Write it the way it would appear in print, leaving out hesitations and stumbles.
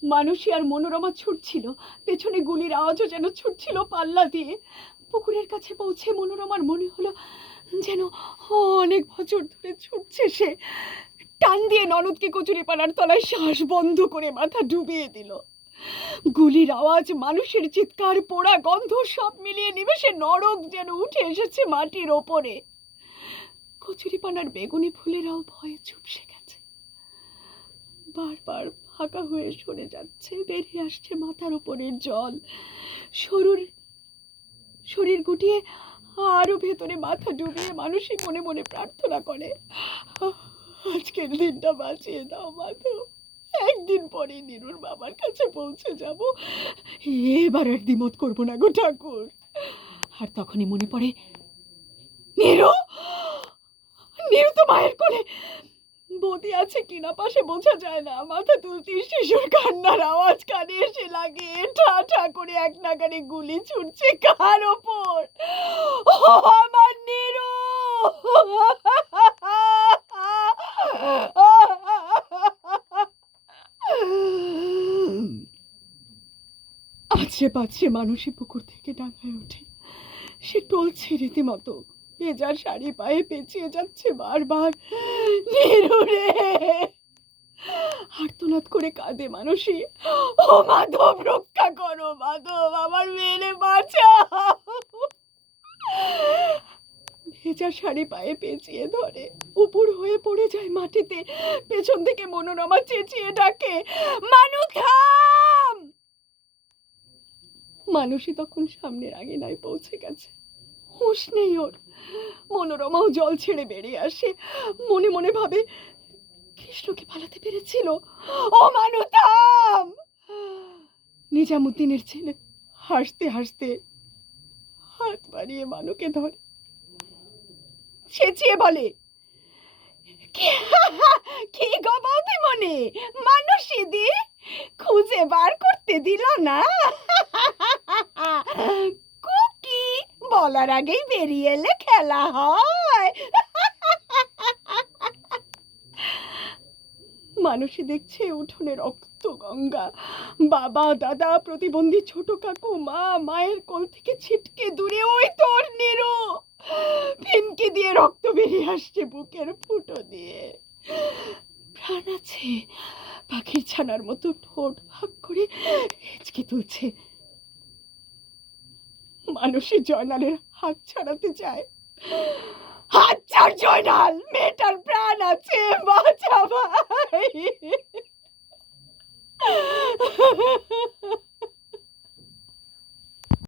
মানুষই আর মনোরমা ছুটছিল, পেছনে গুলির আওয়াজও যেন ছুটছিল পাল্লা দিয়ে। পুকুরের কাছে পৌঁছে মনোরমার মনে হলো যেন অনেক বছর ধরে ছুটছে সে। টান দিয়ে ননদকে কচুরিপানার তলায় শ্বাস বন্ধ করে মাথা ডুবিয়ে দিল। গুলির আওয়াজ, মানুষের চিৎকার, পোড়া গন্ধ সব মিলিয়ে নিমেষে নরক যেন উঠে এসেছে মাটির ওপরে। কচুরিপানার বেগুনি ফুলেরাও ভয়ে চুপসে গেছে, বারবার ফাঁকা হয়ে সরে যাচ্ছে, বেরিয়ে আসছে মাথার উপরের জল। শরীর গুটিয়ে আরো ভেতরে মাথা ডুবিয়ে মানুষই মনে মনে প্রার্থনা করে, আজকের দিনটা বাঁচিয়ে দাও মাধব, একদিন পরে নীরুর বাবার কাছে পৌঁছে যাব, এবার আর দ্বিমত করবো না গো ঠাকুর। আর তখনই মনে পড়ে, নীরু, নীরু তো মায়ের কোলে, বৌদি আছে কিনা পাশে বোঝা যায় না। মাথা তুলতেই শিশুর কান্নার আওয়াজ কানে এসে লাগে, ঠা ঠা করে এক নাগারে গুলি ছুটছে কার ওপর? ও আমার নীরু! আছড়ে পাছড়ে মানুষই পুকুর থেকে ডাঙায় ওঠে। সে টলছে রীতিমতো, ভেজা শাড়ি পায়ে পেঁচিয়ে যাচ্ছে বারবার, নীরু রে! আর্তনাদ করে কাঁদে মানুষই, ও মাধব, রক্ষা করো মাধব, আমার মেয়েরে বাঁচাও। ভেজা শাড়ি পায়ে পেঁচিয়ে ধরে, উপর হয়ে পড়ে যায় মাটিতে। পেছন থেকে মনোরমা চেঁচিয়ে ডাকে, মানু থাম! মানুষই তখন সামনের আঙিনায় পৌঁছে গেছে, হুঁশ নেই ওর। মনোরমাও জল ছেড়ে বেরিয়ে আসে, মনে মনে ভাবে, কৃষ্ণকে পালাতে পেরেছিল। ও মানু থাম! নিজামুদ্দিনের ছেলে হাসতে হাসতে হাত বাড়িয়ে মানুকে ধরে, চেঁচিয়ে বলে, কি গো বৌদিমণি, মানুষিদি খুঁজে বার করতে দিল না? কুকি বলার আগেই বেরিয়ে এলে খেলা হয়। মানুষই দেখছে উঠোনে রক্ত গঙ্গা, বাবা, দাদা, প্রতিবন্ধী ছোট কাকু, মা, মায়ের কোল থেকে ছিটকে দূরে ওই তোর নীরু, ফিনকি দিয়ে রক্ত বেরিয়ে আসছে বুকের ফুটো দিয়ে। প্রাণ আছে, পাখির ছানার মতো ঠোঁট ভাগ করে হেঁচকে তুলছে। মানুষই জয়নালের হাত ছাড়াতে চায়, হাত ছাড় জয়নাল, মেয়েটার প্রাণ আছে, বাঁচা ভাই।